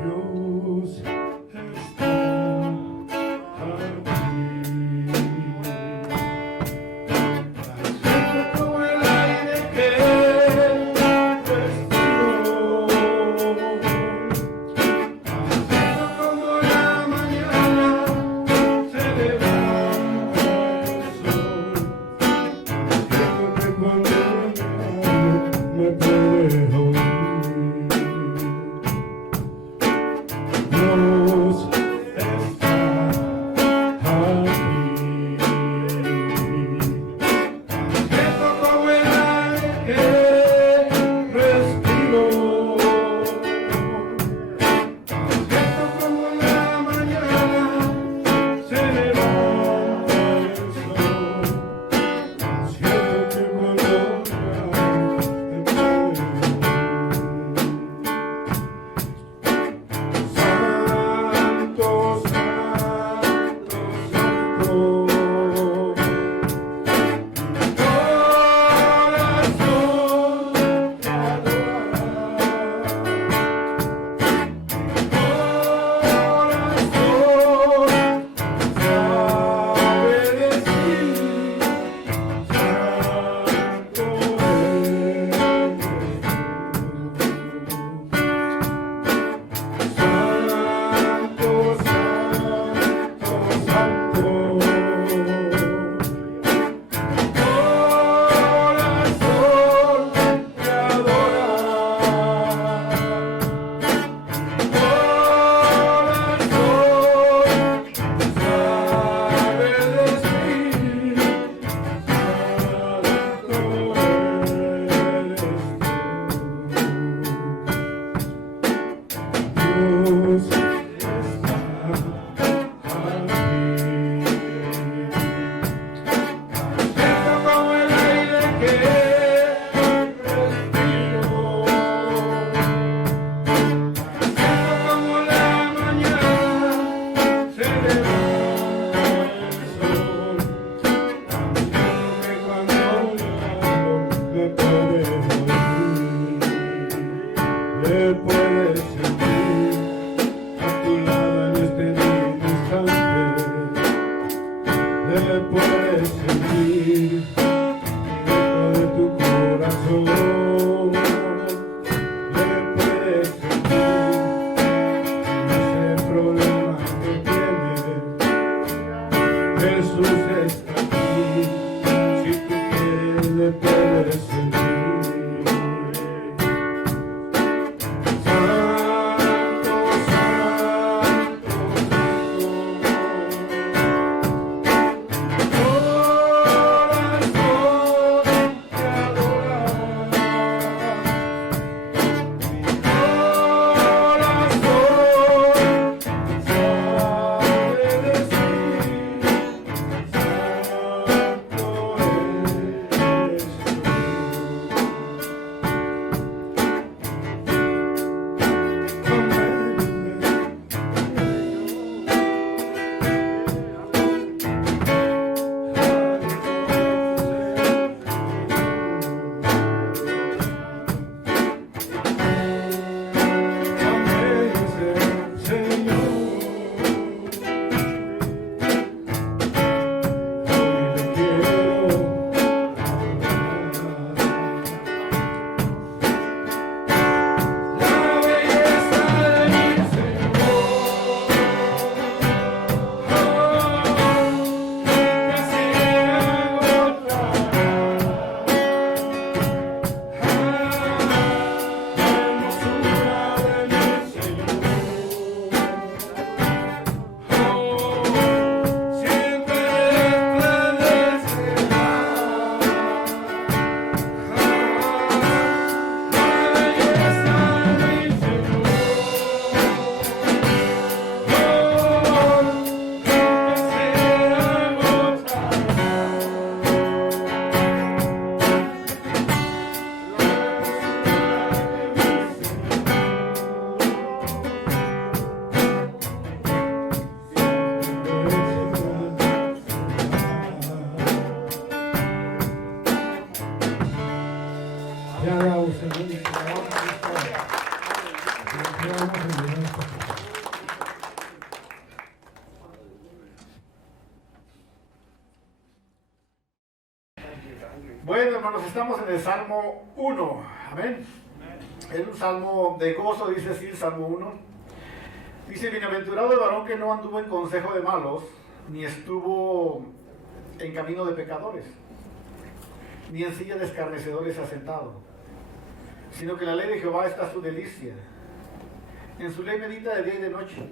Dios está aquí. Siento como el aire que respiro. Siento como la mañana se levanta el sol. Siento que cuando me puede oír. Dios está aquí. Siento como el aire que respiro. Siento como la mañana se levanta el sol. Siento que cuando me puede oír. Santo, santo, santo, mi corazón te adora, mi corazón sabe decir, santo eres tú. Santo, santo, santo, corazón te adora, corazón sabe decir, santo eres tú. Dios está aquí. Siento como el aire que respiro. Siento como la mañana se levanta el sol. Siento que cuando le hablo me puede oír. Le puedes sentir a tu lado en este mismo instante. Le puedes sentir dentro de tu corazón. Le puedes sentir ese problema que tienes. Jesús está aquí. Si tú quieres, le puedes sentir. Santo, santo, santo, corazón te adora, mi corazón sabe decir, santo Bueno, hermanos, estamos en el Salmo 1. Amén. Es un salmo de gozo, dice así el Salmo 1. Dice, bienaventurado el varón que no anduvo en consejo de malos, ni estuvo en camino de pecadores, ni en silla de escarnecedores asentado, sino que la ley de Jehová está su delicia. En su ley medita de día y de noche.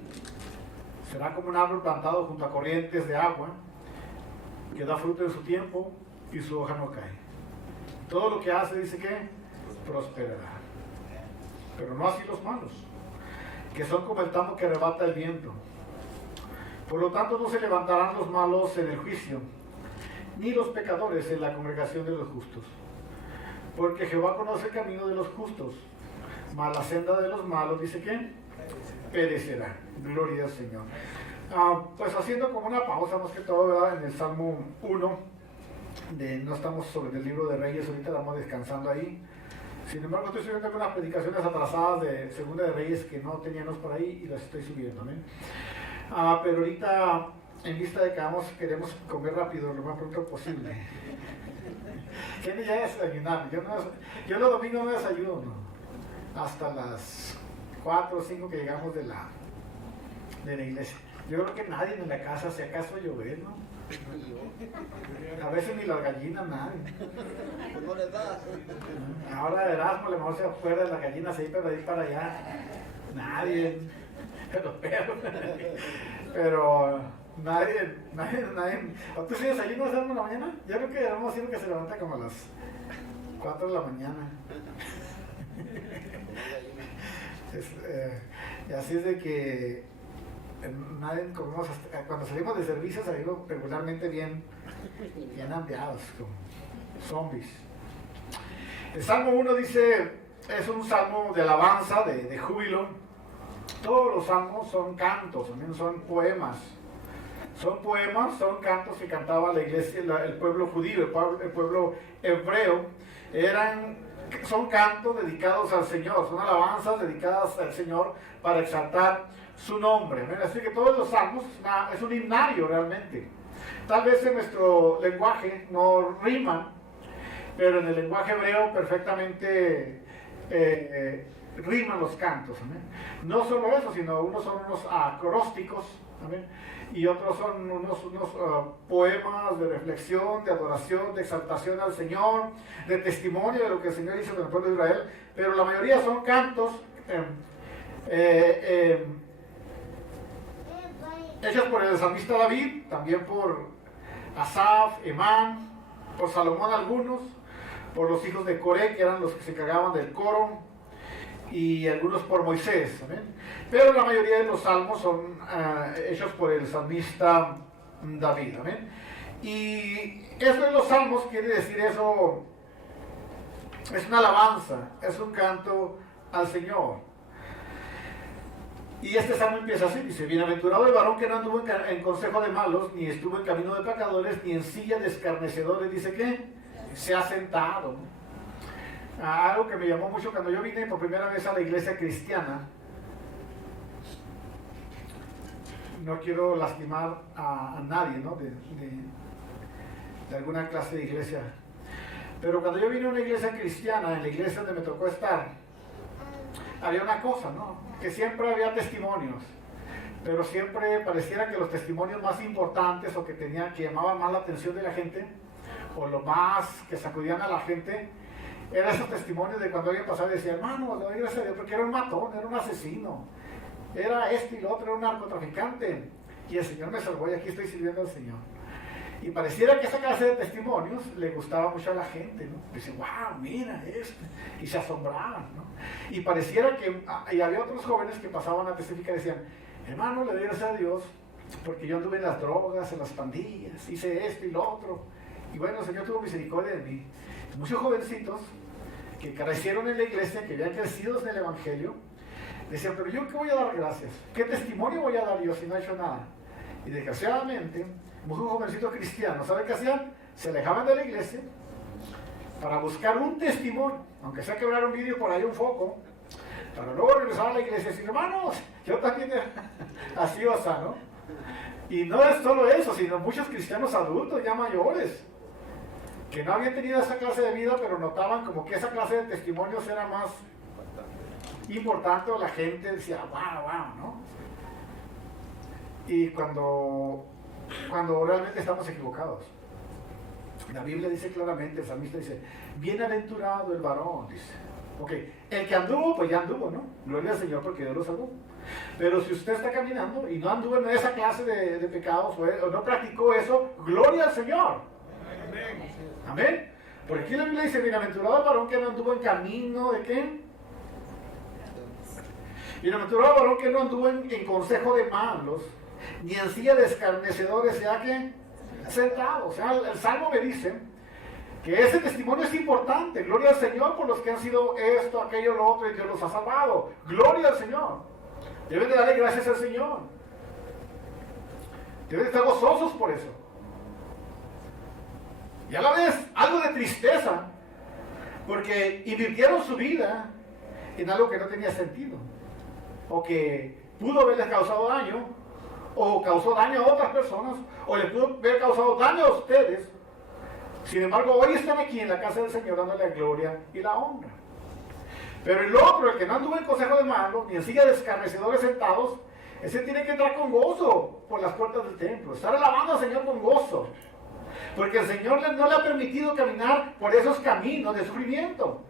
Será como un árbol plantado junto a corrientes de agua, que da fruto en su tiempo y su hoja no cae. Todo lo que hace, dice que prosperará. Pero no así los malos, que son como el tamo que arrebata el viento. Por lo tanto, no se levantarán los malos en el juicio, ni los pecadores en la congregación de los justos. Porque Jehová conoce el camino de los justos, mas la senda de los malos, dice que perecerá. Gloria al Señor. Pues haciendo como una pausa, más que todo, ¿verdad? En el Salmo 1, no estamos sobre el libro de Reyes, ahorita estamos descansando ahí. Sin embargo, estoy subiendo algunas predicaciones atrasadas de Segunda de Reyes que no teníamos por ahí y las estoy subiendo. ¿Amén? Pero ahorita, en vista de que queremos comer rápido, lo más pronto posible. ¿Quién ya desayunar? Yo los domingos no desayuno, hasta las 4 o 5 que llegamos de la iglesia. Yo creo que nadie en la casa, si acaso llover, ¿no? A veces ni las gallinas, nadie. No le das. Ahora de Erasmo, a lo mejor se afuera de las gallinas ahí para ir para allá. Nadie. Los perros. Pero nadie. ¿Tú sí desayunas en la mañana? Yo creo que Erasmo siempre que se levanta como a las 4 de la mañana. Y así es de que nadie comemos cuando salimos de servicio, salimos regularmente bien hambriados, como zombies. El Salmo 1 dice, es un salmo de alabanza, de júbilo. Todos los salmos son cantos, también son poemas. Son cantos que cantaba la iglesia, el pueblo judío, el pueblo hebreo. Son cantos dedicados al Señor, son alabanzas dedicadas al Señor para exaltar su nombre. Así que todos los salmos es un himnario realmente. Tal vez en nuestro lenguaje no riman, pero en el lenguaje hebreo perfectamente riman los cantos. ¿Amén? No solo eso, sino unos son unos acrósticos, ¿amén? Y otros son unos poemas de reflexión, de adoración, de exaltación al Señor, de testimonio de lo que el Señor hizo con el pueblo de Israel, pero la mayoría son cantos hechos por el salmista David, también por Asaf, Emán, por Salomón algunos, por los hijos de Coré, que eran los que se encargaban del coro, y algunos por Moisés. ¿Amén? Pero la mayoría de los salmos son hechos por el salmista David. ¿Amén? Y eso de los salmos quiere decir eso, es una alabanza, es un canto al Señor. Y este salmo empieza así, dice, bienaventurado el varón que no anduvo en consejo de malos, ni estuvo en camino de pecadores, ni en silla de escarnecedores, dice que se ha sentado. Algo que me llamó mucho cuando yo vine por primera vez a la iglesia cristiana. No quiero lastimar a nadie, ¿no? de alguna clase de iglesia. Pero cuando yo vine a una iglesia cristiana, en la iglesia donde me tocó estar, había una cosa, ¿no? Que siempre había testimonios, pero siempre pareciera que los testimonios más importantes o que llamaban más la atención de la gente, o lo más que sacudían a la gente, eran esos testimonios de cuando alguien pasaba y decía, hermano, le doy gracias a Dios porque era un matón, era un asesino, era esto y lo otro, era un narcotraficante, y el Señor me salvó y aquí estoy sirviendo al Señor. Y pareciera que esa clase de testimonios le gustaba mucho a la gente, ¿no? Dice, wow, mira esto. Y se asombraban, ¿no? Y pareciera que, y había otros jóvenes que pasaban a testificar y decían, hermano, le doy gracias a Dios porque yo anduve en las drogas, en las pandillas, hice esto y lo otro. Y bueno, el Señor tuvo misericordia de mí. Muchos jovencitos que crecieron en la iglesia, que habían crecido en el Evangelio, decían, pero yo, ¿qué voy a dar gracias? ¿Qué testimonio voy a dar yo si no he hecho nada? Y desgraciadamente, muchos jovencitos cristianos, ¿saben qué hacían? Se alejaban de la iglesia para buscar un testimonio, aunque sea quebrar un vidrio por ahí, un foco, para luego regresar a la iglesia y decir, hermanos, yo también era así o así, ¿no? Y no es solo eso, sino muchos cristianos adultos, ya mayores, que no habían tenido esa clase de vida, pero notaban como que esa clase de testimonios era más importante, o la gente decía, wow, ¿no? Y cuando realmente estamos equivocados. La Biblia dice claramente, el salmista dice, bienaventurado el varón, dice. Ok, el que anduvo, pues ya anduvo, ¿no? Gloria al Señor porque Dios lo salvó. Pero si usted está caminando y no anduvo en esa clase de pecados o no practicó eso, gloria al Señor. Amén. Porque aquí la Biblia dice, bienaventurado el varón que no anduvo en camino de qué. Bienaventurado el varón que no anduvo en consejo de malos, ni en silla de escarnecedores, sea que sentado. O sea, el Salmo me dice que ese testimonio es importante. Gloria al Señor por los que han sido esto, aquello, lo otro, y Dios los ha salvado. Gloria al Señor. Deben de darle gracias al Señor. Deben de estar gozosos por eso. Y a la vez, algo de tristeza, porque invirtieron su vida en algo que no tenía sentido, o que pudo haberles causado daño, o causó daño a otras personas, o les pudo haber causado daño a ustedes. Sin embargo, hoy están aquí en la casa del Señor dándole la gloria y la honra. Pero el otro, el que no anduvo en consejo de malos, ni en silla de escarnecedores sentados, ese tiene que entrar con gozo por las puertas del templo, estar alabando al Señor con gozo. Porque el Señor no le ha permitido caminar por esos caminos de sufrimiento,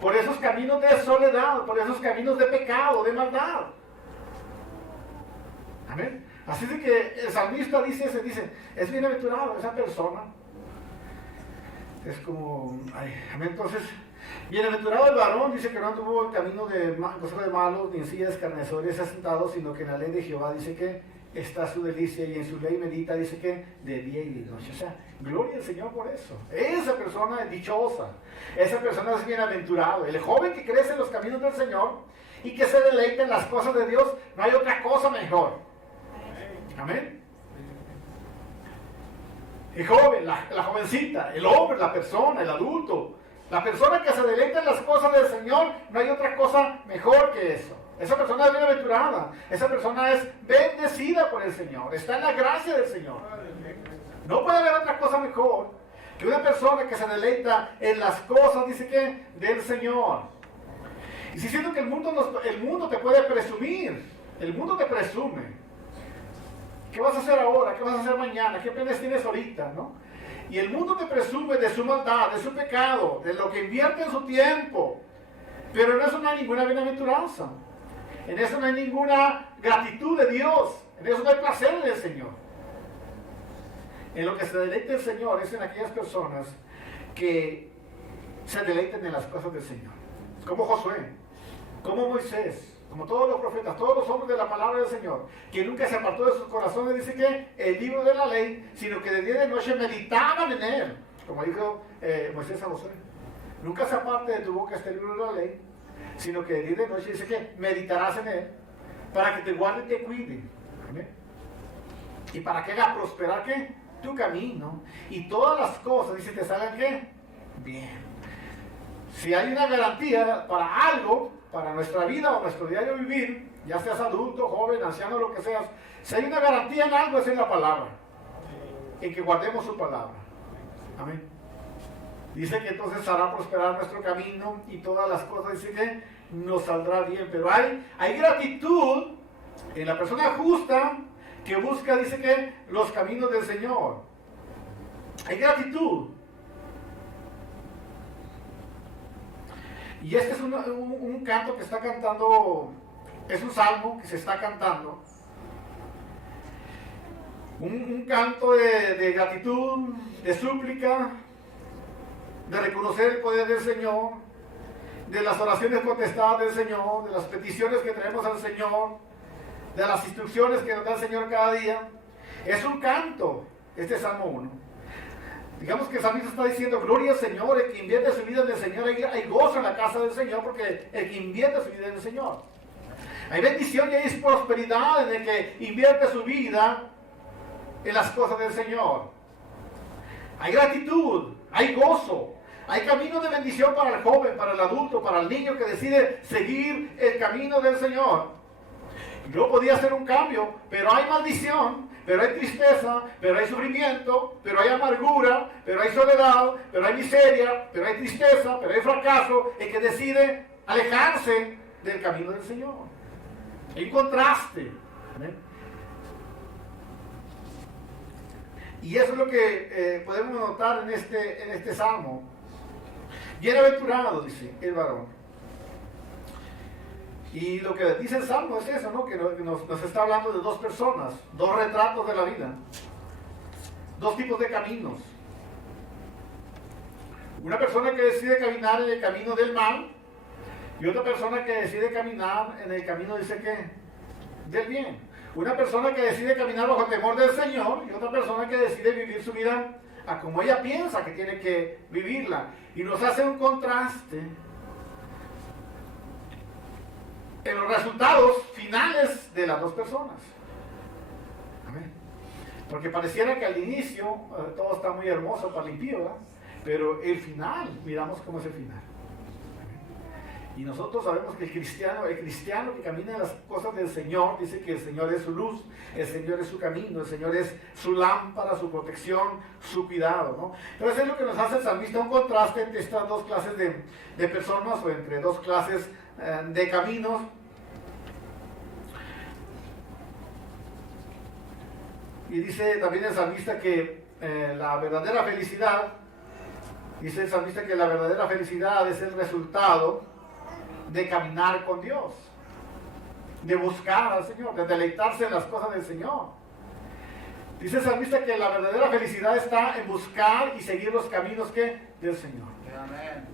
por esos caminos de soledad, por esos caminos de pecado, de maldad. Amén. Así de que el salmista dice, es bienaventurado esa persona. Es como, amén. Entonces, bienaventurado el varón, dice que no anduvo en camino de consejo de malos, ni en silla de escarnecedores sentado, sino que en la ley de Jehová dice que está su delicia, y en su ley medita, dice que de día y de noche. O sea, gloria al Señor por eso. Esa persona es dichosa, esa persona es bienaventurado. El joven que crece en los caminos del Señor y que se deleita en las cosas de Dios, no hay otra cosa mejor. Amén. El joven, la jovencita, el hombre, la persona, el adulto, la persona que se deleita en las cosas del Señor, no hay otra cosa mejor que eso. Esa persona es bienaventurada, esa persona es bendecida por el Señor, está en la gracia del Señor. No puede haber otra cosa mejor que una persona que se deleita en las cosas, dice que, del Señor. Y si siento que el mundo te puede presumir, el mundo te presume. ¿Qué vas a hacer ahora? ¿Qué vas a hacer mañana? ¿Qué planes tienes ahorita? ¿No? Y el mundo te presume de su maldad, de su pecado, de lo que invierte en su tiempo. Pero en eso no hay ninguna bienaventuranza. En eso no hay ninguna gratitud de Dios. En eso no hay placer en el Señor. En lo que se deleita el Señor es en aquellas personas que se deleiten en las cosas del Señor. Como Josué, como Moisés, como todos los profetas, todos los hombres de la palabra del Señor, que nunca se apartó de sus corazones, dice que el libro de la ley, sino que de día y de noche meditaban en él. Como dijo Moisés a Josué, nunca se aparte de tu boca este libro de la ley, sino que de día y de noche dice que meditarás en él, para que te guarde y te cuide. ¿Amén? Y para que haga prosperar ¿qué? Tu camino, y todas las cosas, dice, te salgan ¿qué? Bien. Si hay una garantía para algo, para nuestra vida o nuestro diario vivir, ya seas adulto, joven, anciano, lo que seas, si hay una garantía en algo es en la palabra, en que guardemos su palabra. Amén. Dice que entonces hará prosperar nuestro camino y todas las cosas, dice que nos saldrá bien. Pero hay gratitud en la persona justa que busca, dice que, los caminos del Señor. Hay gratitud. Y este es un canto que está cantando, es un salmo que se está cantando. Un canto de gratitud, de súplica, de reconocer el poder del Señor, de las oraciones contestadas del Señor, de las peticiones que traemos al Señor, de las instrucciones que nos da el Señor cada día. Es un canto, este Salmo 1. Digamos que el salmista está diciendo, gloria al Señor, el que invierte su vida en el Señor, hay gozo en la casa del Señor, porque el que invierte su vida en el Señor. Hay bendición y hay prosperidad en el que invierte su vida en las cosas del Señor. Hay gratitud, hay gozo, hay camino de bendición para el joven, para el adulto, para el niño que decide seguir el camino del Señor. Yo podía hacer un cambio, pero hay maldición pero hay tristeza, pero hay sufrimiento, pero hay amargura, pero hay soledad, pero hay miseria, pero hay tristeza, pero hay fracaso, el que decide alejarse del camino del Señor. Hay un contraste. ¿Amén? Y eso es lo que podemos notar en este salmo. Bienaventurado, dice el varón. Y lo que dice el salmo es eso, ¿no? Que nos está hablando de dos personas, dos retratos de la vida, dos tipos de caminos. Una persona que decide caminar en el camino del mal y otra persona que decide caminar en el camino, dice que, del bien. Una persona que decide caminar bajo el temor del Señor y otra persona que decide vivir su vida a como ella piensa que tiene que vivirla. Y nos hace un contraste en los resultados finales de las dos personas. Amén. Porque pareciera que al inicio todo está muy hermoso para el impío, ¿verdad? Pero el final, miramos cómo es el final. Y nosotros sabemos que el cristiano que camina en las cosas del Señor, dice que el Señor es su luz, el Señor es su camino, el Señor es su lámpara, su protección, su cuidado, ¿no? Entonces es lo que nos hace el salmista, un contraste entre estas dos clases de personas o entre dos clases de caminos. Y dice también el salmista que la verdadera felicidad, dice el salmista que la verdadera felicidad es el resultado de caminar con Dios, de buscar al Señor, de deleitarse en las cosas del Señor. Dice el salmista que la verdadera felicidad está en buscar y seguir los caminos del Señor. Amén.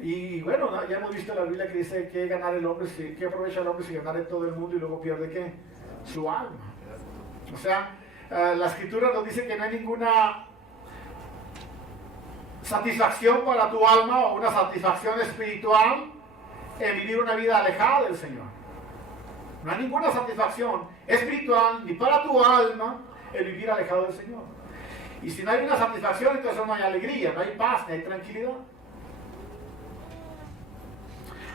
Y bueno, ya hemos visto en la Biblia que dice que ganar el hombre, que aprovecha el hombre si ganare todo el mundo y luego pierde ¿qué? Su alma. O sea, la Escritura nos dice que no hay ninguna satisfacción para tu alma o una satisfacción espiritual en vivir una vida alejada del Señor. No hay ninguna satisfacción espiritual ni para tu alma en vivir alejado del Señor. Y si no hay una satisfacción, entonces no hay alegría, no hay paz, no hay tranquilidad.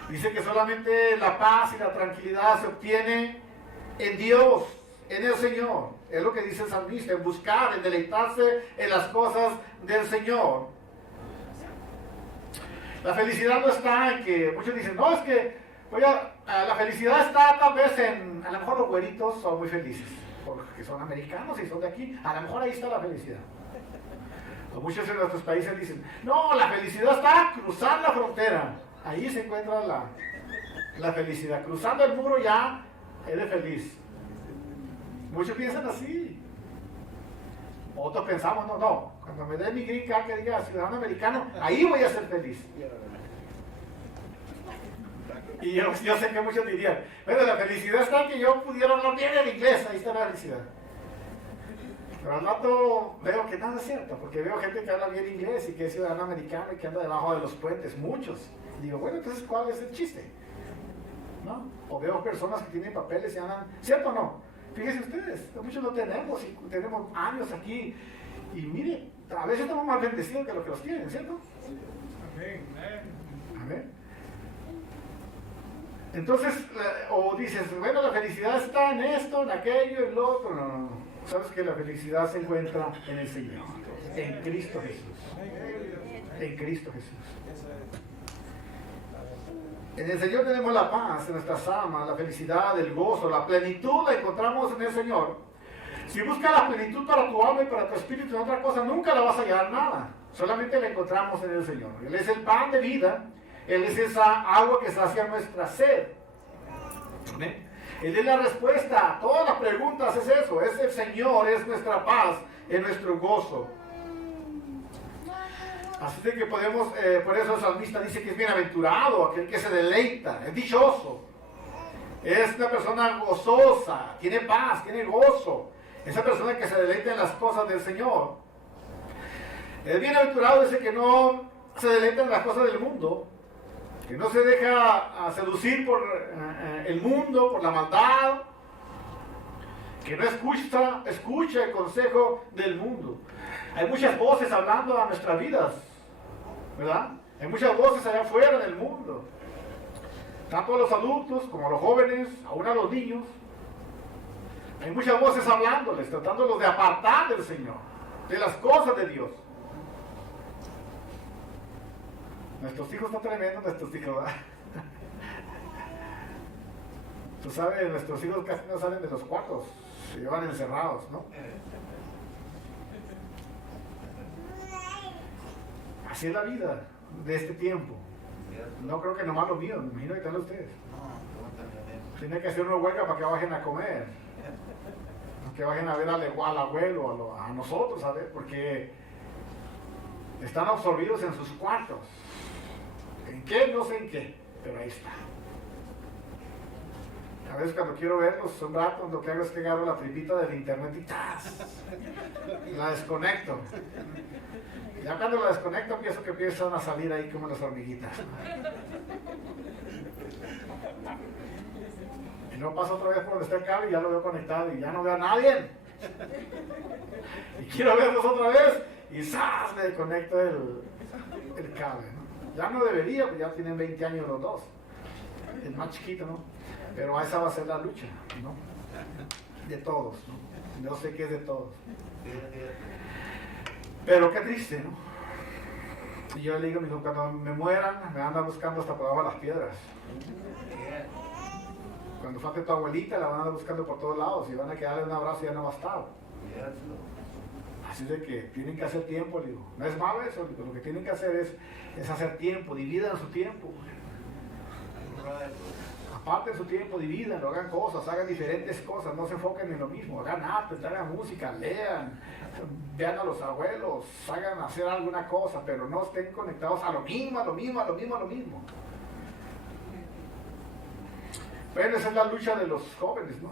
Dice que solamente la paz y la tranquilidad se obtiene en Dios, en el Señor. Es lo que dice el salmista, en buscar, en deleitarse en las cosas del Señor. La felicidad no está en que muchos dicen, no, es que la felicidad está tal vez en, a lo mejor los güeritos son muy felices, porque son americanos y son de aquí, a lo mejor ahí está la felicidad. O muchos en nuestros países dicen, no, la felicidad está cruzar la frontera, ahí se encuentra la felicidad, cruzando el muro ya eres feliz. Muchos piensan así. Otros pensamos, no, cuando me dé mi green card que diga ciudadano americano, ahí voy a ser feliz. Y yo sé que muchos dirían, bueno, la felicidad está en que yo pudiera hablar bien el inglés, ahí está la felicidad. Pero al rato veo que nada es cierto, porque veo gente que habla bien inglés y que es ciudadano americano y que anda debajo de los puentes, muchos. Y digo, bueno, entonces, ¿cuál es el chiste? ¿No? O veo personas que tienen papeles y andan, ¿cierto o no? Fíjense ustedes, muchos lo tenemos y tenemos años aquí y mire, a veces estamos más bendecidos que los que los tienen, ¿cierto? Amén. Amén. Entonces, o dices, bueno, la felicidad está en esto, en aquello, en lo otro. No. Sabes que la felicidad se encuentra en el Señor, en Cristo Jesús. En Cristo Jesús. En el Señor tenemos la paz en nuestras almas, la felicidad, el gozo, la plenitud la encontramos en el Señor. Si buscas la plenitud para tu alma y para tu espíritu en otra cosa, nunca la vas a hallar nada. Solamente la encontramos en el Señor. Él es el pan de vida. Él es esa agua que sacia nuestra sed. ¿Amén? Él es la respuesta a todas las preguntas, es eso. Es el Señor, es nuestra paz, es nuestro gozo. Así de que podemos, por eso el salmista dice que es bienaventurado, aquel que se deleita, es dichoso. Es una persona gozosa, tiene paz, tiene gozo. Esa persona que se deleita en las cosas del Señor. El bienaventurado es el que no se deleita en las cosas del mundo, que no se deja seducir por el mundo, por la maldad, que no escucha el consejo del mundo. Hay muchas voces hablando a nuestras vidas, ¿verdad? Hay muchas voces allá afuera del mundo, tanto a los adultos como a los jóvenes, aún a los niños. Hay muchas voces hablándoles, tratándolos de apartar del Señor, de las cosas de Dios. Nuestros hijos están tremendos, nuestros hijos, ¿verdad? Tú sabes, nuestros hijos casi no salen de los cuartos, se llevan encerrados, ¿no? Así es la vida de este tiempo. No creo que nomás lo mío, me imagino que también ustedes. Tiene que hacer una huelga para que vayan a comer, que vayan a ver al abuelo, a nosotros, ¿sabes? Porque están absorbidos en sus cuartos. ¿En qué? No sé en qué, pero ahí está. A veces cuando quiero verlos un rato, lo que hago es que agarro la tripita del internet y ¡tas! La desconecto. Y ya cuando la desconecto pienso que empiezan a salir ahí como las hormiguitas. Y luego paso otra vez por donde está el cable y ya lo veo conectado y ya no veo a nadie. Y quiero verlos otra vez y ¡zas! Me desconecto el cable, ¿no? Ya no debería, pues ya tienen 20 años los dos. El más chiquito, ¿no? Pero esa va a ser la lucha, ¿no? De todos, ¿no? Yo sé que es de todos. Pero qué triste, ¿no? Y yo le digo, cuando me mueran, me andan buscando hasta por abajo de las piedras. Cuando falte tu abuelita, la van a andar buscando por todos lados y van a quedarle un abrazo y ya no va a estar. Así de que tienen que hacer tiempo, le digo. No es malo eso, digo, lo que tienen que hacer es hacer tiempo, dividan su tiempo. Aparten su tiempo, dividan, hagan cosas, hagan diferentes cosas, no se enfoquen en lo mismo, hagan arte, hagan música, lean, vean a los abuelos, hagan hacer alguna cosa, pero no estén conectados a lo mismo, a lo mismo, a lo mismo, a lo mismo. Bueno, esa es la lucha de los jóvenes, ¿no?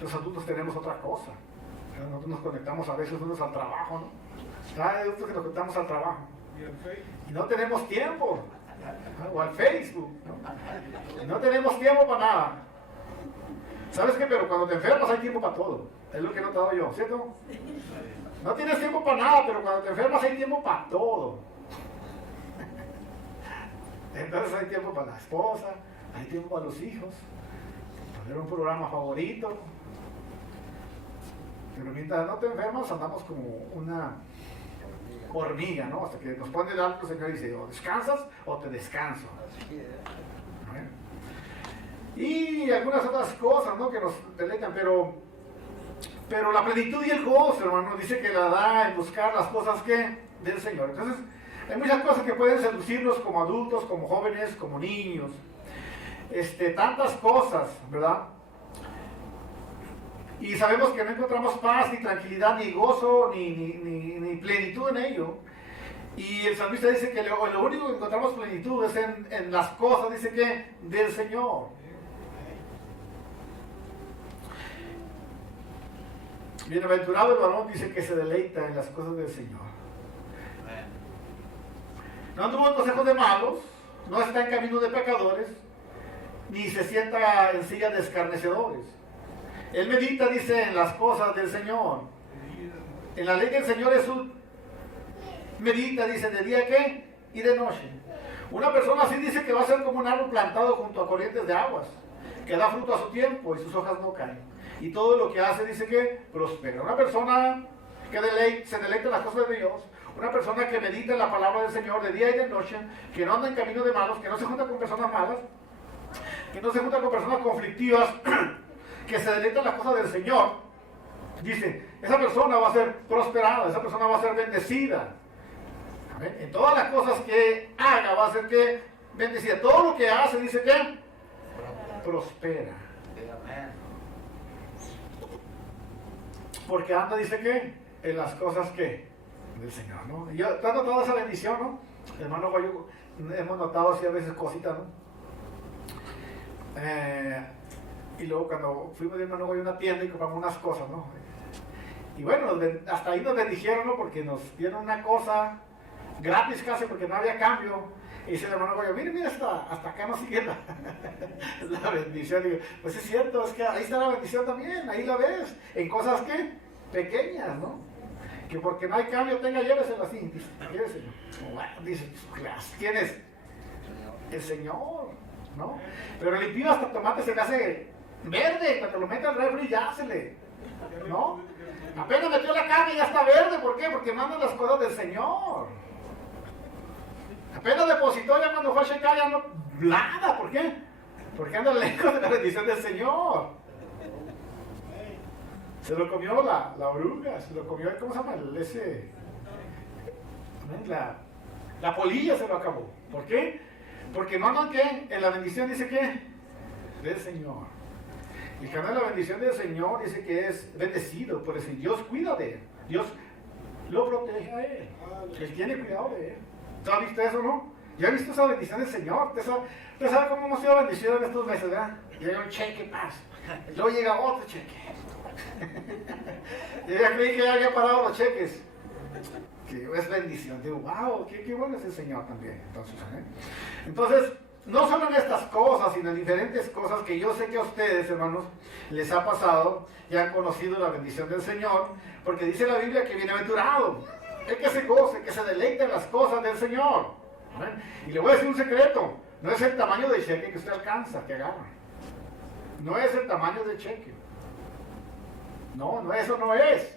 Los adultos tenemos otra cosa. Nosotros nos conectamos a veces unos al trabajo, ¿no? Hay adultos que nos conectamos al trabajo. Y no tenemos tiempo. O al Facebook, ¿no? Y no tenemos tiempo para nada. ¿Sabes qué? Pero cuando te enfermas hay tiempo para todo. Es lo que he notado yo, ¿cierto? No tienes tiempo para nada, pero cuando te enfermas hay tiempo para todo. Entonces hay tiempo para la esposa, hay tiempo para los hijos, para ver un programa favorito. Pero mientras no te enfermas andamos como una hormiga, ¿no? Hasta que nos pone el alto el Señor y dice, o descansas o te descanso. Y algunas otras cosas, ¿no? Que nos deleitan, pero la plenitud y el gozo, hermano, dice que la da en buscar las cosas que del Señor. Entonces, hay muchas cosas que pueden seducirnos como adultos, como jóvenes, como niños. Tantas cosas, ¿verdad? Y sabemos que no encontramos paz, ni tranquilidad, ni gozo, ni plenitud en ello. Y el salmista dice que lo único que encontramos plenitud es en las cosas, dice que, del Señor. Bienaventurado el varón, dice que se deleita en las cosas del Señor. No anduvo en consejos de malos, no está en camino de pecadores, ni se sienta en silla de escarnecedores. Él medita, dice, en las cosas del Señor. En la ley del Señor es su medita, dice, de día ¿qué? Y de noche. Una persona así dice que va a ser como un árbol plantado junto a corrientes de aguas, que da fruto a su tiempo y sus hojas no caen. Y todo lo que hace, dice que prospera. Una persona que se deleita en las cosas de Dios, una persona que medita en la palabra del Señor de día y de noche, que no anda en camino de malos, que no se junta con personas malas, que no se junta con personas conflictivas, que se deleita en las cosas del Señor, dice, esa persona va a ser prosperada, esa persona va a ser bendecida. ¿Amén? En todas las cosas que haga va a ser que bendecida. Todo lo que hace, dice que prospera. Porque anda, dice que, en las cosas que del Señor, ¿no? Y yo, ¿te has notado esa bendición, no? Hermano Guayú, hemos notado así a veces cositas, ¿no? Y luego cuando fuimos de hermano Guayú a una tienda y compramos unas cosas, ¿no? Y bueno, hasta ahí nos bendijeron, ¿no? Porque nos dieron una cosa gratis casi, porque no había cambio. Y dice el hermano Guayú, mira, hasta acá no sigue la bendición. Y digo, pues es cierto, es que ahí está la bendición también, ahí la ves, en cosas que pequeñas, ¿no? Que porque no hay cambio, lléveselo así, dice, lléveselo. Bueno, dice, ¿quién es? El Señor, ¿no? Pero el impío hasta tomate se le hace verde, cuando lo mete al refri ya se le, ¿no? Apenas metió la carne y ya está verde, ¿por qué? Porque mandan las cosas del Señor. Apenas depositó, ya cuando fue a checar ya no, nada, ¿por qué? Porque anda lejos de la bendición del Señor. Se lo comió la oruga, se lo comió, ¿cómo se llama? La polilla se lo acabó. ¿Por qué? Porque no andan, ¿qué? En la bendición dice ¿qué? Del Señor. Y que anda en la bendición del Señor dice que es bendecido, por eso Dios cuida de él. Dios lo protege a él. Él tiene cuidado de él. ¿Tú has visto eso, no? ¿Ya has visto esa bendición del Señor? ¿Usted sabe cómo hemos sido bendecidos en estos meses, verdad? Llega un cheque, paz. Luego llega otro cheque. Yo ya creí que ya había parado los cheques. Que es bendición. Digo, wow, qué bueno es el Señor también. Entonces, no solo en estas cosas, sino en diferentes cosas que yo sé que a ustedes, hermanos, les ha pasado y han conocido la bendición del Señor, porque dice la Biblia que bienaventurado el que se goce, que se deleite en las cosas del Señor. ¿Amén? Y le voy a decir un secreto, no es el tamaño del cheque que usted alcanza, que agarra. No es el tamaño del cheque. No, eso no es.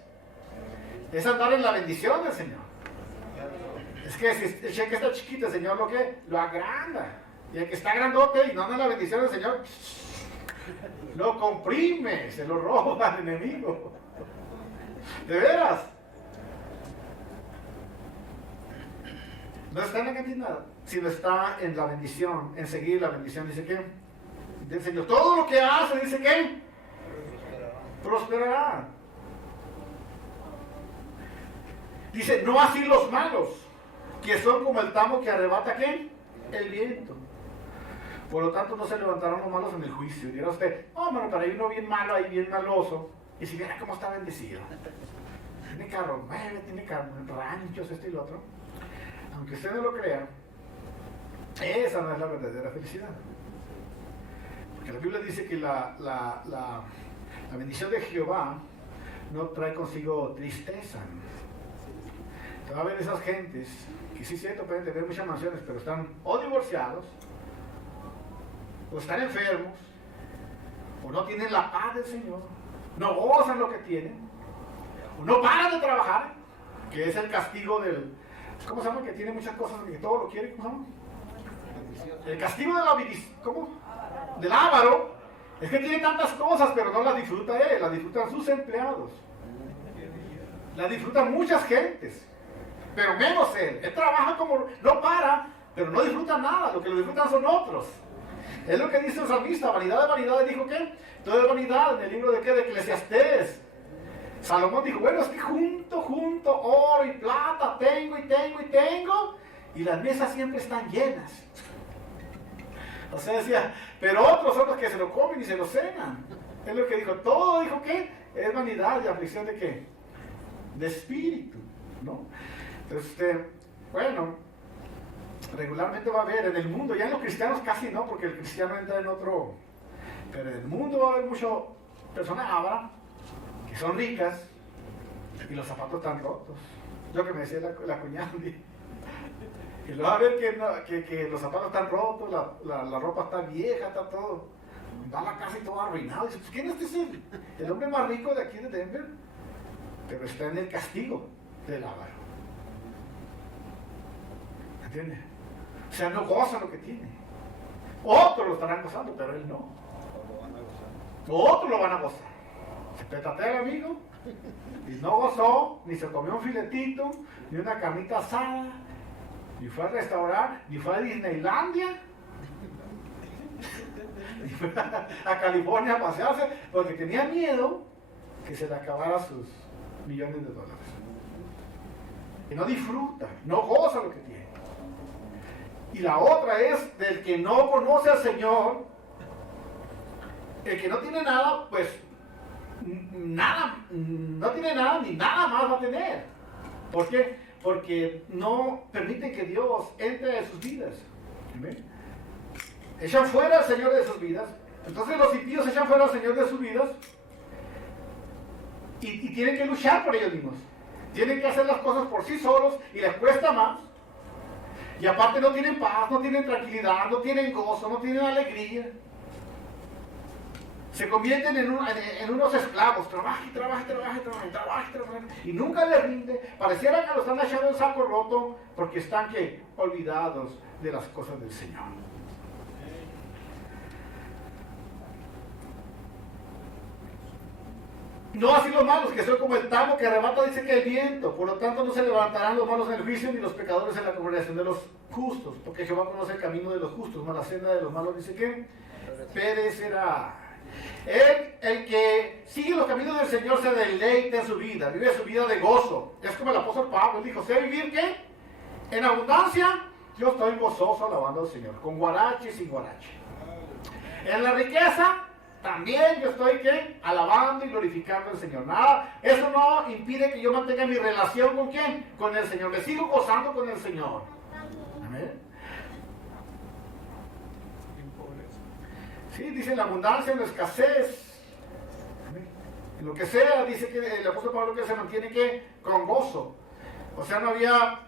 Es andar en la bendición del Señor. Es que si el cheque está chiquito, el Señor lo agranda. Y el que está grandote y no anda en la bendición del Señor, lo comprime, se lo roba al enemigo. ¿De veras? No está en la cantidad, sino está en la bendición, en seguir la bendición. Dice que del Señor, todo lo que hace, dice que prosperará. Dice, no así los malos, que son como el tamo que arrebata ¿qué? El viento. Por lo tanto, no se levantarán los malos en el juicio. Y dirá usted, oh, mano, pero hay uno bien malo ahí, bien maloso. Y si viera cómo está bendecido. Tiene carro nueve, tiene ranchos, esto y lo otro. Aunque usted no lo crea, esa no es la verdadera felicidad. Porque la Biblia dice que la bendición de Jehová no trae consigo tristeza. Te va a ver esas gentes que sí es cierto, pueden tener muchas mansiones, pero están o divorciados, o están enfermos, o no tienen la paz del Señor, no gozan lo que tienen, o no paran de trabajar, que es el castigo del, ¿cómo se llama? Que tiene muchas cosas, que todo lo quiere, ¿cómo se llama? El castigo de la ¿cómo? Del avaro, es que tiene tantas cosas, pero no las disfruta él, las disfrutan sus empleados, las disfrutan muchas gentes, pero menos él. Él trabaja como, no para, pero no disfruta nada, lo que lo disfrutan son otros. Es lo que dice el salmista, vanidad de vanidades, dijo que todo es vanidad, en el libro de qué, de Eclesiastés. Salomón dijo, bueno, es que junto, oro y plata, tengo, y las mesas siempre están llenas. O sea, decía, pero otros son los que se lo comen y se lo cenan. Es lo que dijo, todo dijo que es vanidad y aflicción de qué, de espíritu, ¿no? Entonces, bueno, regularmente va a haber en el mundo, ya en los cristianos casi no, porque el cristiano entra en otro, pero en el mundo va a haber muchas personas ahora que son ricas y los zapatos están rotos. Lo que me decía la cuñada, y luego va a ver que los zapatos están rotos, la ropa está vieja, está todo, va a la casa y todo arruinado. Y dice, pues, ¿quién es este? El hombre más rico de aquí de Denver, pero está en el castigo del avaro. ¿Entiendes? O sea, no goza lo que tiene. Otros lo estarán gozando, pero él no. Otros lo van a gozar. Se petatea el amigo y no gozó, ni se comió un filetito, ni una carnita asada, ni fue al restaurar, ni fue a Disneylandia, ni fue a California a pasearse, porque tenía miedo que se le acabara sus millones de dólares. Y no disfruta, no goza lo que tiene. Y la otra es del que no conoce al Señor, el que no tiene nada, pues nada, no tiene nada ni nada más va a tener. ¿Por qué? Porque no permite que Dios entre en sus vidas. ¿Amén? Echan fuera al Señor de sus vidas. Entonces los impíos echan fuera al Señor de sus vidas y tienen que luchar por ellos mismos. Tienen que hacer las cosas por sí solos y les cuesta más. Y aparte no tienen paz, no tienen tranquilidad, no tienen gozo, no tienen alegría. se convierten en unos esclavos. Trabaja y nunca les rinde. Pareciera que los están echando el saco roto porque están ¿qué? Olvidados de las cosas del Señor. No así los malos, que son como el tamo que arrebata, dice que el viento. Por lo tanto no se levantarán los malos en el juicio, ni los pecadores en la congregación de los justos, porque Jehová conoce el camino de los justos, mas la senda de los malos dice que perecerá. El que sigue los caminos del Señor se deleita en su vida, vive su vida de gozo. Es como el apóstol Pablo, él dijo, ¿sé vivir qué? En abundancia, yo estoy gozoso alabando al Señor, con guarache y sin guarache. En la riqueza, también yo estoy ¿qué? Alabando y glorificando al Señor. Nada, eso no impide que yo mantenga mi relación con ¿quién? Con el Señor. Me sigo gozando con el Señor. Amén. Sí, dice en la abundancia, en la escasez. Amén. En lo que sea, dice que el apóstol Pablo que se mantiene ¿qué? Con gozo. O sea, no había...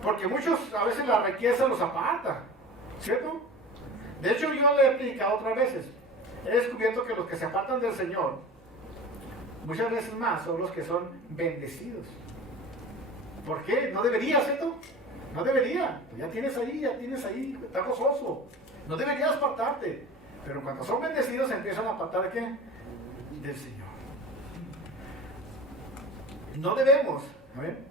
Porque muchos a veces la riqueza los aparta. ¿Cierto? De hecho, yo le he predicado otras veces. He descubierto que los que se apartan del Señor, muchas veces más, son los que son bendecidos. ¿Por qué? No debería, ¿cierto? No debería. Ya tienes ahí, está gozoso. No deberías apartarte. Pero cuando son bendecidos, se empiezan a apartar ¿de qué? Del Señor. No debemos. ¿Ven?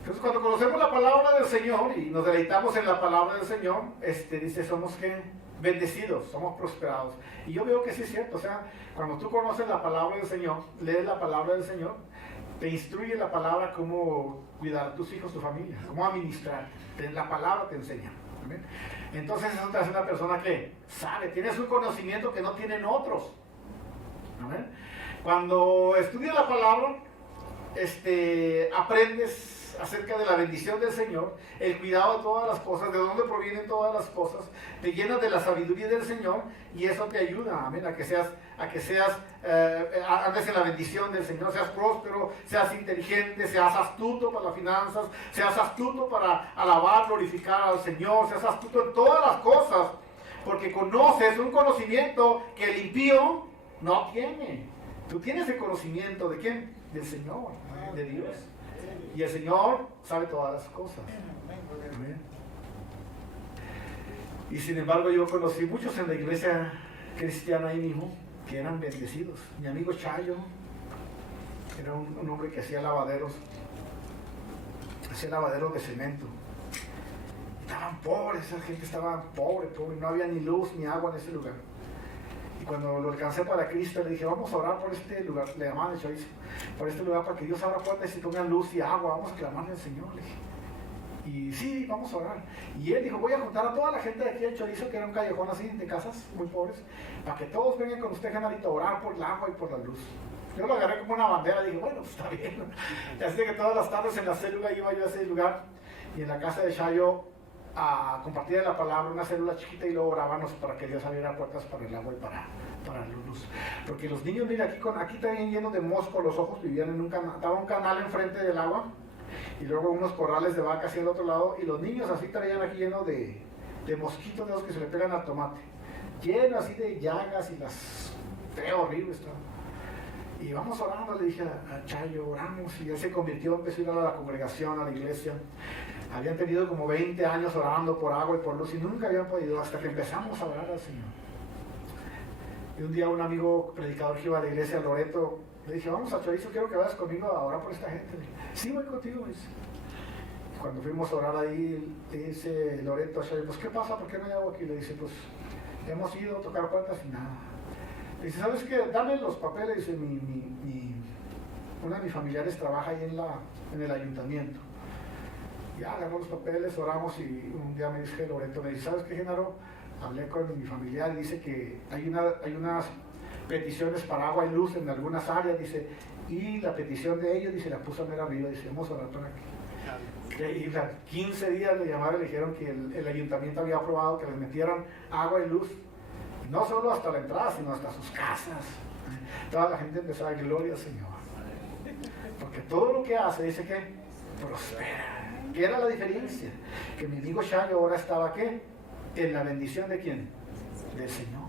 Entonces, cuando conocemos la palabra del Señor y nos deleitamos en la palabra del Señor, dice, somos ¿qué? Bendecidos, somos prosperados. Y yo veo que sí es cierto. O sea, cuando tú conoces la palabra del Señor, lees la palabra del Señor, te instruye la palabra cómo cuidar a tus hijos, tu familia, cómo administrar. La palabra te enseña. ¿Amén? Entonces eso te hace una persona que sabe, tienes un conocimiento que no tienen otros. ¿Amén? Cuando estudias la palabra, aprendes acerca de la bendición del Señor, el cuidado de todas las cosas, de dónde provienen todas las cosas, te llenas de la sabiduría del Señor y eso te ayuda, amén, a que andes en la bendición del Señor, seas próspero, seas inteligente, seas astuto para las finanzas, seas astuto para alabar, glorificar al Señor, seas astuto en todas las cosas, porque conoces un conocimiento que el impío no tiene. Tú tienes el conocimiento de ¿quién? Del Señor, de Dios. Y el Señor sabe todas las cosas. Amén. Y sin embargo yo conocí muchos en la iglesia cristiana ahí mismo que eran bendecidos. Mi amigo Chayo era un hombre que hacía lavaderos de cemento. Estaban pobres, esa gente estaba pobre, no había ni luz ni agua en ese lugar. Y cuando lo alcancé para Cristo, le dije, vamos a orar por este lugar, le llamaban el chorizo, por este lugar para que Dios abra puertas y ponga luz y agua, vamos a clamarle al Señor, le dije. Y sí, vamos a orar. Y él dijo, voy a juntar a toda la gente de aquí del chorizo, que era un callejón así, de casas muy pobres, para que todos vengan con usted, Genarito, a orar por el agua y por la luz. Yo lo agarré como una bandera, dije, bueno, pues está bien. Y así que todas las tardes en la célula iba yo a ese lugar, y en la casa de Chayo, a compartir la palabra, una célula chiquita, y luego orábamos para que Dios abriera puertas para el agua y para la luz. Porque los niños, mira, aquí también llenos de mosco los ojos, vivían en estaba un canal enfrente del agua, y luego unos corrales de vacas hacia el otro lado, y los niños así traían aquí lleno de mosquitos de los que se le pegan al tomate, lleno así de llagas y las feo, horrible estaba. Y vamos orando, le dije a Chayo, oramos, y él se convirtió, empezó a ir a la congregación, a la iglesia. Habían tenido como 20 años orando por agua y por luz y nunca habían podido, hasta que empezamos a orar al Señor. Y un día un amigo predicador que iba a la iglesia, Loreto, le dije, vamos a Chorizo, quiero que vayas conmigo a orar por esta gente. Le dije, sí, voy contigo, dice. Y cuando fuimos a orar ahí, le dice Loreto a Chayo, pues ¿qué pasa? ¿Por qué no hay agua aquí? Le dice, pues hemos ido a tocar puertas y nada. Le dice, ¿sabes qué? Dame los papeles. Dice, una de mis familiares trabaja ahí en el ayuntamiento. Ya agarró los papeles, oramos y un día me dice Loreto, me dice, ¿sabes qué, Genaro? Hablé con mi familiar y dice que hay unas peticiones para agua y luz en algunas áreas, dice, y la petición de ellos, dice, la puso a ver arriba, dice, vamos a orar para aquí. Y 15 días le llamaron y le dijeron que el ayuntamiento había aprobado que les metieran agua y luz, y no solo hasta la entrada, sino hasta sus casas. Toda la gente empezó a dar gloria al Señor. Porque todo lo que hace, dice que prospera. ¿Qué era la diferencia? Que mi amigo Chayo ahora estaba ¿qué? En la bendición de ¿quién? Del Señor.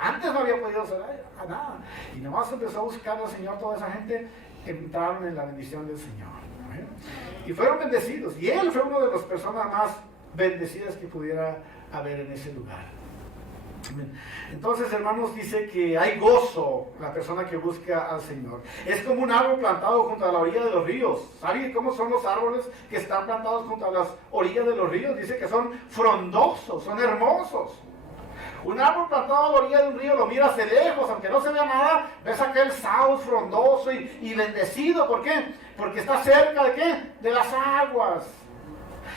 Antes no había podido hacer a nada. Y nomás empezó a buscar al Señor, toda esa gente entraron en la bendición del Señor. ¿Amén? Y fueron bendecidos. Y él fue una de las personas más bendecidas que pudiera haber en ese lugar. Amén. Entonces, hermanos, dice que hay gozo la persona que busca al Señor. Es como un árbol plantado junto a la orilla de los ríos. ¿Saben cómo son los árboles que están plantados junto a las orillas de los ríos? Dice que son frondosos, son hermosos. Un árbol plantado a la orilla de un río lo miras de lejos, aunque no se vea nada, ves aquel sauce frondoso y bendecido. ¿Por qué? Porque está cerca de ¿qué? De las aguas.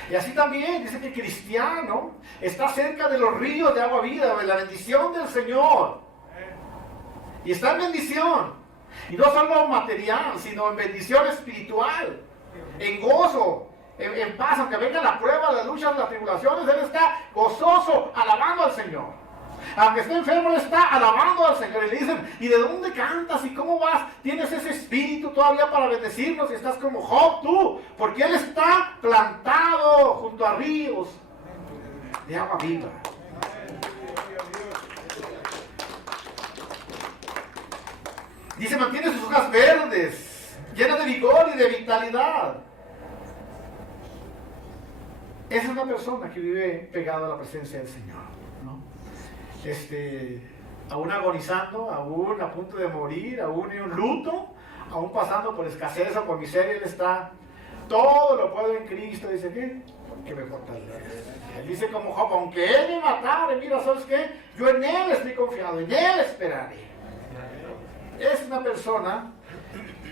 Y así también dice que el cristiano está cerca de los ríos de agua vida, de la bendición del Señor. Y está en bendición. Y no solo material, sino en bendición espiritual, en gozo, en paz. Aunque venga la prueba, las luchas, las tribulaciones, él está gozoso, alabando al Señor. Aunque esté enfermo, él está alabando al Señor. Y le dicen, ¿y de dónde cantas? ¿Y cómo vas? ¿Tienes ese espíritu todavía para bendecirnos? Y estás como Job tú. Porque él está plantado junto a ríos de agua viva. Dice, mantiene sus hojas verdes, llenas de vigor y de vitalidad. Esa es una persona que vive pegada a la presencia del Señor, ¿no? Aún agonizando, aún a punto de morir, aún en un luto, aún pasando por escasez o por miseria, él está, todo lo puedo en Cristo, dice que me fortalece. Él dice como Job, aunque él me matara, mira, ¿sabes qué? Yo en él estoy confiado, en él esperaré. Es una persona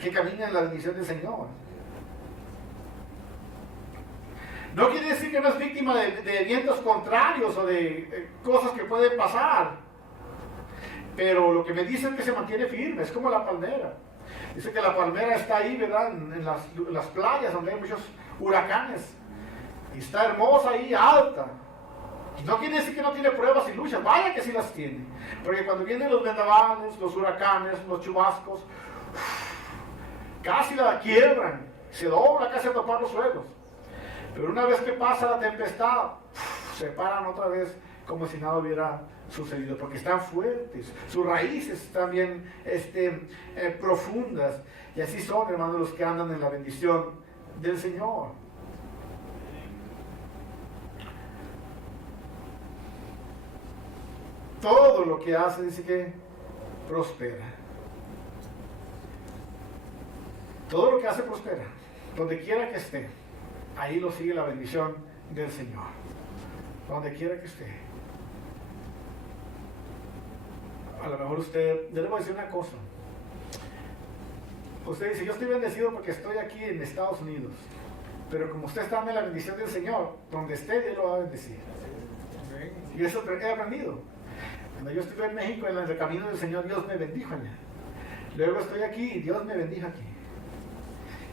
que camina en la bendición del Señor. No quiere decir que no es víctima de vientos contrarios o de cosas que pueden pasar. Pero lo que me dice es que se mantiene firme, es como la palmera. Dice que la palmera está ahí, ¿verdad? En las playas donde hay muchos huracanes. Y está hermosa ahí, alta. Y no quiere decir que no tiene pruebas y luchas, vaya que sí las tiene. Porque cuando vienen los vendavales, los huracanes, los chubascos, casi la quiebran, se dobla casi a topar los suelos. Pero una vez que pasa la tempestad, se paran otra vez como si nada hubiera sucedido, porque están fuertes, sus raíces están bien profundas. Y así son, hermanos, los que andan en la bendición del Señor. Todo lo que hace, dice que prospera. Todo lo que hace prospera. Donde quiera que esté, ahí lo sigue la bendición del Señor. Donde quiera que esté. A lo mejor usted, yo le voy a decir una cosa. Usted dice, yo estoy bendecido porque estoy aquí en Estados Unidos. Pero como usted está en la bendición del Señor, donde esté, Dios lo va a bendecir. Y eso he aprendido. Cuando yo estuve en México, en el camino del Señor, Dios me bendijo allá. Luego estoy aquí y Dios me bendijo aquí.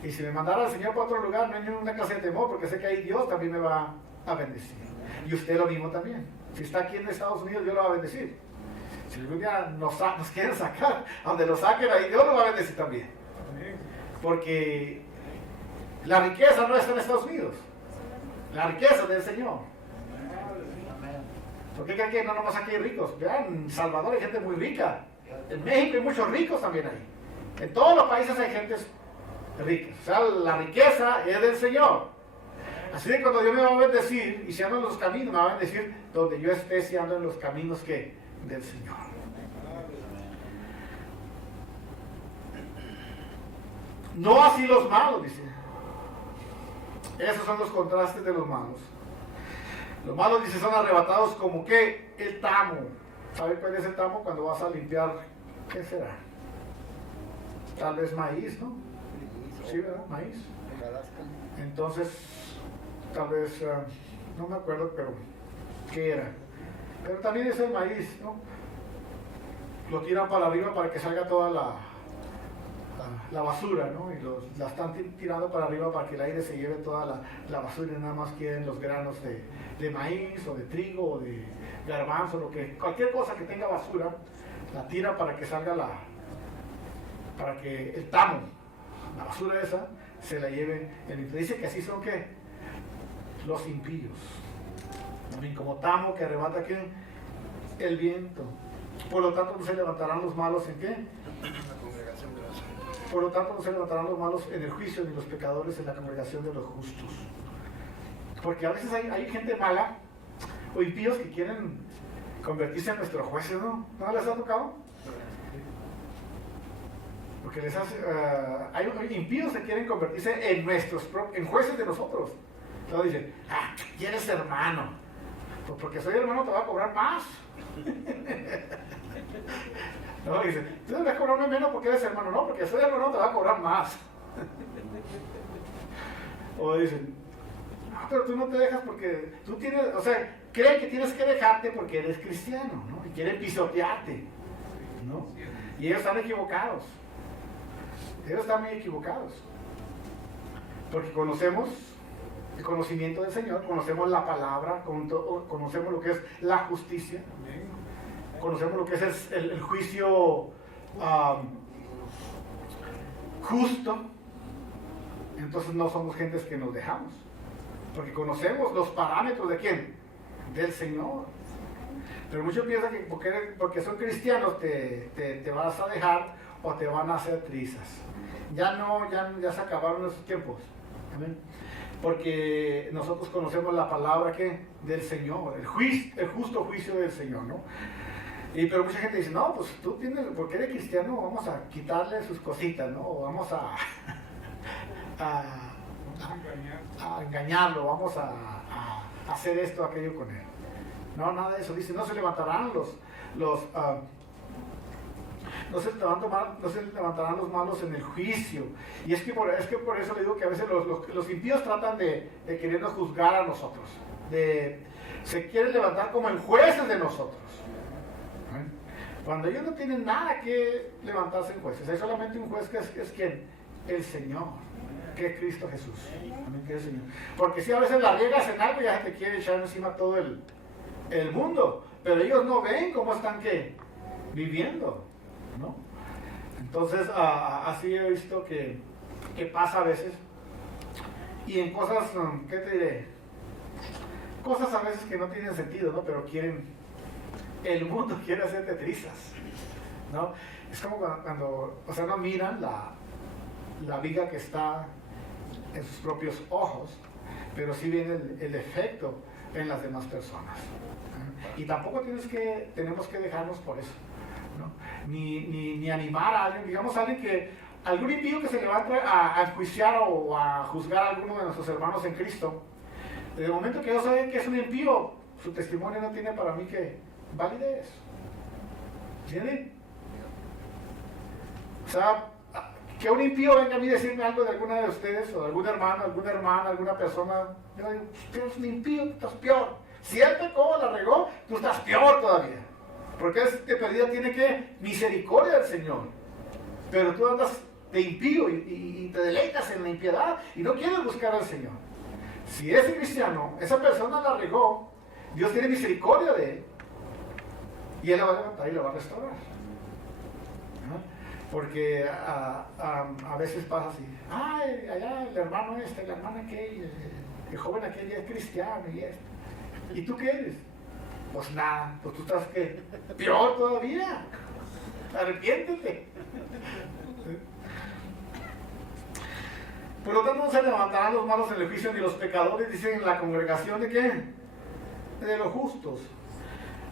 Y si me mandara al Señor para otro lugar, no hay ninguna clase de temor, porque sé que ahí Dios también me va a bendecir. Y usted lo mismo también. Si está aquí en Estados Unidos, Dios lo va a bendecir. Si algún día nos quieren sacar, a donde lo saquen, ahí Dios lo va a bendecir también. Porque la riqueza no está en Estados Unidos. La riqueza es del Señor. ¿Por qué creen que no nomás aquí hay ricos? Vean, en Salvador hay gente muy rica. En México hay muchos ricos también ahí. En todos los países hay gente rica. O sea, la riqueza es del Señor. Así que cuando Dios me va a bendecir, y si ando en los caminos, me va a bendecir donde yo esté, si ando en los caminos que del Señor. No así los malos, dice. Esos son los contrastes de los malos. Los malos, dice, son arrebatados como que el tamo. ¿Sabe cuál es el tamo? Cuando vas a limpiar, ¿qué será? Tal vez maíz, ¿no? Sí, ¿verdad? Maíz. Entonces, tal vez, no me acuerdo, pero ¿qué era? Pero también es el maíz, ¿no? Lo tiran para arriba para que salga toda la basura, ¿no? Y la están tirando para arriba para que el aire se lleve toda la basura y nada más queden los granos de maíz o de trigo o de garbanzo, cualquier cosa que tenga basura, la tira para que salga para que el tamo, la basura esa, se la lleve el impío. Dice que así son que los impíos. También como tamo que arrebata que el viento. Por lo tanto, no se levantarán los malos en qué? La congregación de los santos. Por lo tanto, no se levantarán los malos en el juicio, ni los pecadores en la congregación de los justos. Porque a veces hay gente mala o impíos que quieren convertirse en nuestros jueces, ¿no? ¿No les ha tocado? Porque les hace, hay impíos que quieren convertirse en jueces de nosotros. Entonces dicen, ¿quién es hermano? Pues porque soy hermano te va a cobrar más. No, dicen, tú debes cobrarme menos porque eres hermano. No, porque soy hermano te va a cobrar más. O dicen, pero tú no te dejas porque tú tienes, o sea, creen que tienes que dejarte porque eres cristiano, ¿no? Y quieren pisotearte, ¿no? Y ellos están equivocados. Ellos están muy equivocados. Porque conocemos el conocimiento del Señor, conocemos la palabra, conocemos lo que es la justicia, conocemos lo que es el juicio justo. Entonces no somos gentes que nos dejamos. Porque conocemos los parámetros de ¿quién? Del Señor. Pero muchos piensan que porque son cristianos te vas a dejar o te van a hacer trizas. Ya se acabaron esos tiempos. ¿Amén? Porque nosotros conocemos la palabra ¿qué? Del Señor, el justo juicio del Señor, ¿no? Pero mucha gente dice, no, pues tú tienes, porque eres cristiano, vamos a quitarle sus cositas, ¿no? O vamos a engañarlo, vamos a hacer esto, aquello con él. No, nada de eso. Dice, no se levantarán no se levantarán los malos en el juicio. Y es que por eso le digo que a veces los impíos tratan de querernos juzgar a nosotros. Se quieren levantar como en jueces de nosotros. ¿Eh? Cuando ellos no tienen nada que levantarse en jueces. Hay solamente un juez que es ¿quién? El Señor, que es Cristo Jesús. Amén, que es el Señor. Porque si a veces la riegas en algo, ya se te quiere echar encima todo el mundo. Pero ellos no ven cómo están viviendo, ¿no? Entonces, así he visto que pasa a veces. Y en cosas, ¿qué te diré? Cosas a veces que no tienen sentido, ¿no? Pero el mundo quiere hacerte trizas, ¿no? Es como cuando, o sea, no miran la viga que está en sus propios ojos, pero sí viene el efecto en las demás personas. Y tampoco tenemos que dejarnos por eso, ¿no? Ni animar a alguien, digamos algún impío que se levante a enjuiciar o a juzgar a alguno de nuestros hermanos en Cristo. Desde el momento que ellos saben que es un impío, su testimonio no tiene para mí que validez. ¿Entienden? O sea, que un impío venga a mí a decirme algo de alguna de ustedes, o de algún hermano, alguna hermana, alguna persona, yo digo, tú eres un impío, tú estás peor. Si él pecó, la regó, tú estás peor todavía. Porque este perdida tiene que misericordia del Señor. Pero tú andas de impío y te deleitas en la impiedad y no quieres buscar al Señor. Si ese cristiano, esa persona la regó, Dios tiene misericordia de él y él la va a levantar y la va a restaurar. ¿No? Porque a veces pasa así, ay, allá el hermano la hermana aquella, el joven aquella es cristiano y esto. ¿Y tú qué eres? Pues nada, pues tú estás ¿qué? Peor todavía. Arrepiéntete. Por lo tanto, no se levantarán los malos en el juicio ni los pecadores, dicen en la congregación de ¿qué? De los justos.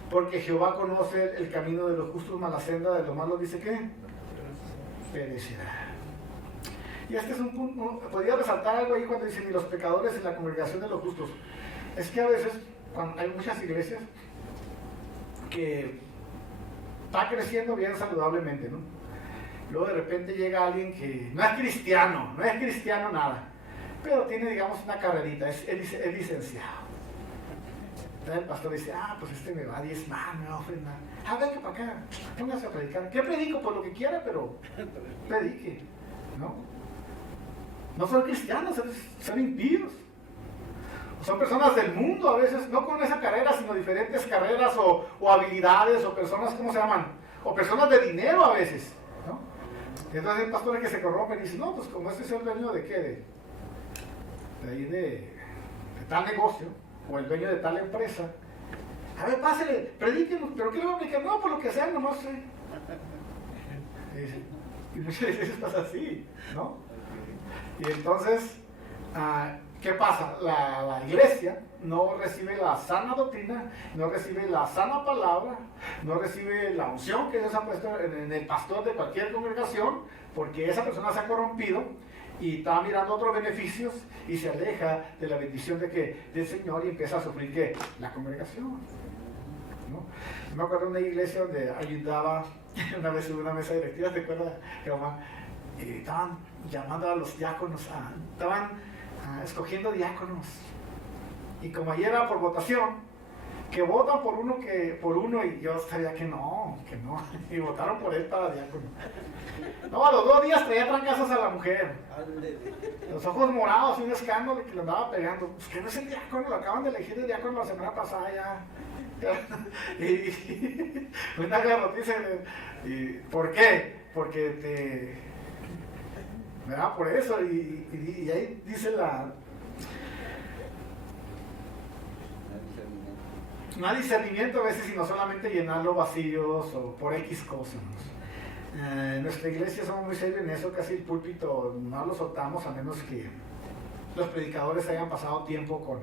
Porque Jehová conoce el camino de los justos, mas la senda de los malos, dice ¿qué? Perecerá. Y este es un punto, podría resaltar algo ahí cuando dicen ni los pecadores en la congregación de los justos. Es que a veces, cuando hay muchas iglesias que está creciendo bien saludablemente, ¿no? Luego de repente llega alguien que no es cristiano nada, pero tiene, digamos, una carrerita, es licenciado. Entonces el pastor dice, pues este me va a diezmar, me va a ofrendar. Venga para acá, póngase a predicar. ¿Qué predico? Pues lo que quiera, pero predique, ¿no? No son cristianos, son impíos. Son personas del mundo a veces, no con esa carrera, sino diferentes carreras o habilidades, o personas, ¿cómo se llaman? O personas de dinero a veces, ¿no? Y entonces el pastor es que se corrompe y dice, no, pues como este es el dueño de qué, de tal negocio, o el dueño de tal empresa, A ver, pásele, predíquenos, pero ¿qué le va a predicar? No, por lo que sea, nomás sé. Y muchas veces pasa así, ¿no? Y entonces, ¿qué pasa? La iglesia no recibe la sana doctrina, no recibe la sana palabra, no recibe la unción que Dios ha puesto en el pastor de cualquier congregación, porque esa persona se ha corrompido y está mirando otros beneficios y se aleja de la bendición del Señor y empieza a sufrir ¿qué? La congregación, ¿no? Me acuerdo de una iglesia donde ayudaba, una vez hubo una mesa directiva, ¿te acuerdas, Jehová? Y estaban llamando a los diáconos, estaban escogiendo diáconos. Y como ayer era por votación, que votan por uno y yo sabía que no, y votaron por él para diácono. No, a los 2 días traía trancazos a la mujer. Los ojos morados y un escándalo que le andaba pegando. Pues que no es el diácono, lo acaban de elegir de diácono la semana pasada ya. Y una garrotiza. ¿Y por qué? Porque ¿verdad? Por eso. Y ahí dice no hay discernimiento a veces, sino solamente llenar los vacíos o por X cosas. En nuestra iglesia somos muy serios en eso, casi el púlpito no lo soltamos a menos que los predicadores hayan pasado tiempo con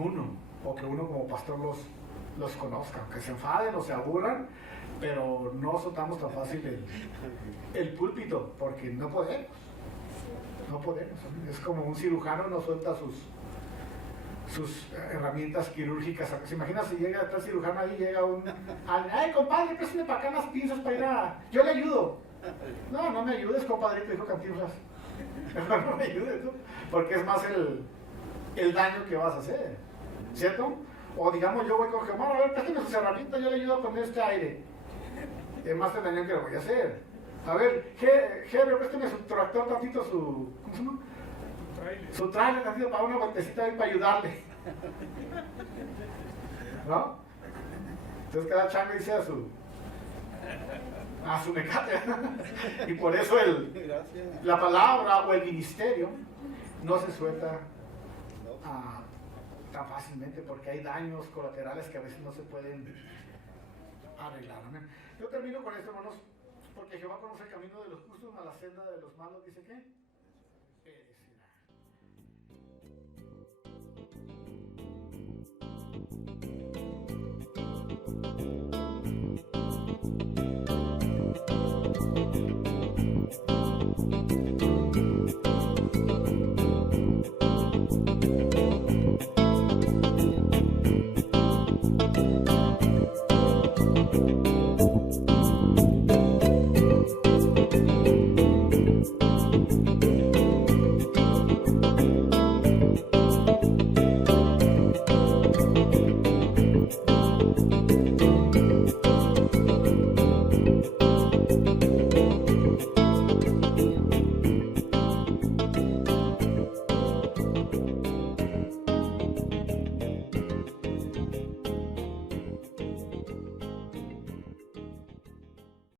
uno, o que uno como pastor los conozca, que se enfaden o se aburran, pero no soltamos tan fácil el púlpito, porque no podemos. Es como un cirujano no suelta sus herramientas quirúrgicas. ¿Se imagina si llega el cirujano ahí, llega ay compadre, préstame para acá unas pinzas para ir yo le ayudo? No me ayudes, compadrito, dijo Cantinflas. No me ayudes, ¿no? Porque es más el daño que vas a hacer, ¿cierto? O digamos, yo voy con Jehová, a ver, préstame sus herramientas, yo le ayudo a poner este aire. Es más el daño que lo voy a hacer. A ver, Jefe, préstame su tractor tantito, ¿cómo se llama? Su trailer tantito para una vueltecita ahí para ayudarle. ¿No? Entonces cada chango dice a su mecate. Y por eso la palabra o el ministerio no se suelta tan fácilmente, porque hay daños colaterales que a veces no se pueden arreglar. Amén. Yo termino con esto, hermanos, porque Jehová conoce el camino de los justos, mas la senda de los malos, dice que